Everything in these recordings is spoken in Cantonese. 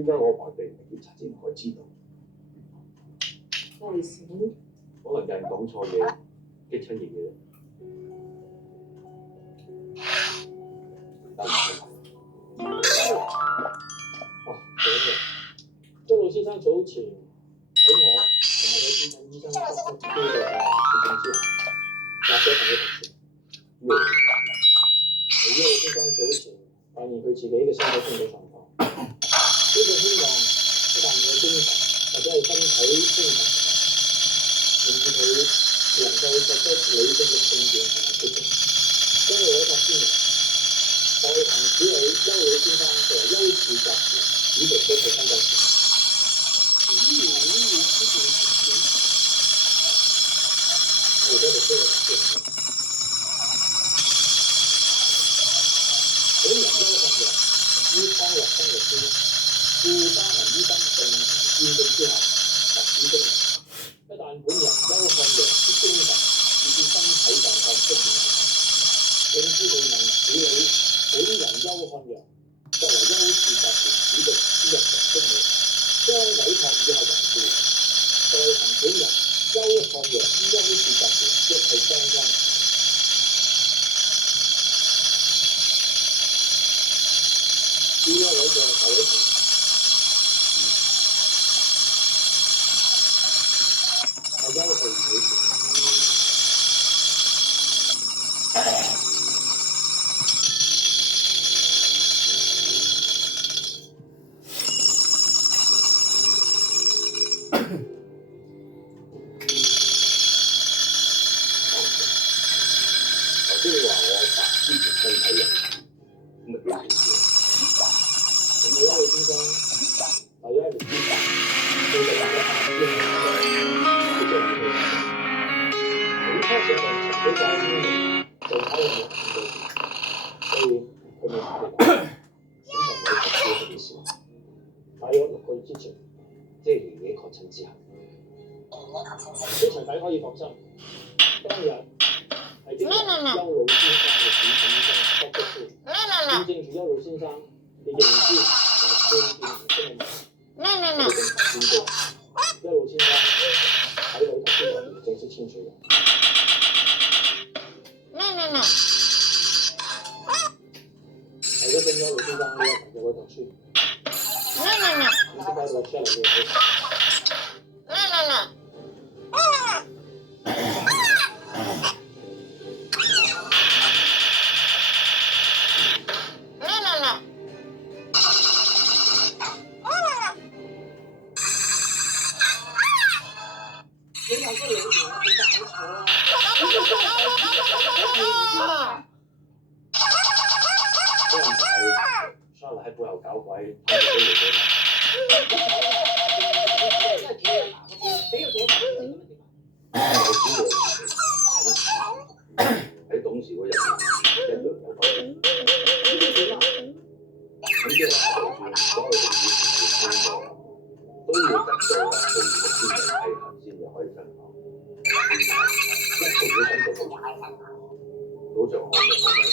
點解我話地唔係檢查之前可以知道？咩意思？可能有人講錯嘢，激親熱嘅。張老先生早前喺我同埋佢主診醫生作出標準嘅指證之後，或者同佢同事，張老先生早前發現佢自己嘅身體生理狀況，呢個希望一旦佢嘅精神或者係身體精神，令至佢能夠作出理性嘅判斷同埋決定，將會委託專人代行處理邱老先生嘅優次集團主席嘅相關事。我覺得這個是本人優項嘅於康樂生律師、顧家文醫生並驗證之後，特此證明，一旦本人優項嘅之精神以至身體狀況出現問題，令之未能處理本人優項嘅作為優次集團主席之日常職務，將委託以下人士代行本人優項嘅優次集團一切相關事務。呢一位嘅受委朋友係邱浩女士。頭先你話我白之前身體人，咁咪幾件事？咁邱老先生大約1年之前，佢就患咗白之後，佢將佢起初上嚟尋比較輕微，就睇人嘅程度，所以佢冇考慮到選擇我特殊嘅事。大約6個月之前，即係爺爺確診之後，呢層底可以放心。當日係經由邱老先生嘅主診醫生作出判斷，驗證住邱老先生嘅認知同判斷能力嘅問題，佢哋正式宣布邱老先生喺委託之後正式簽署嘅。為咗證邱老先生呢一份嘅委託書，正式交到出嚟嘅手上。你有個老爺有冇搞錯啊？可能就係 Charlotte 喺背後搞鬼，睇到啲嘢喺董事嗰日一樣有鬼。咁即係話，就算所有嘅以前嘅通過，都要得到佢嘅專人批核先至可以生效。一定要等到好長，好像我嘅講嘅。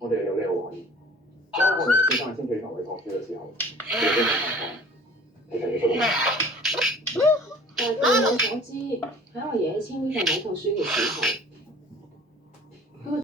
我哋有呢個懷疑，當我哋先生先俾同佢託書嘅時候，有啲咩情況？其實你都但係據我所知，喺我爺爺簽呢份委託書嘅時候，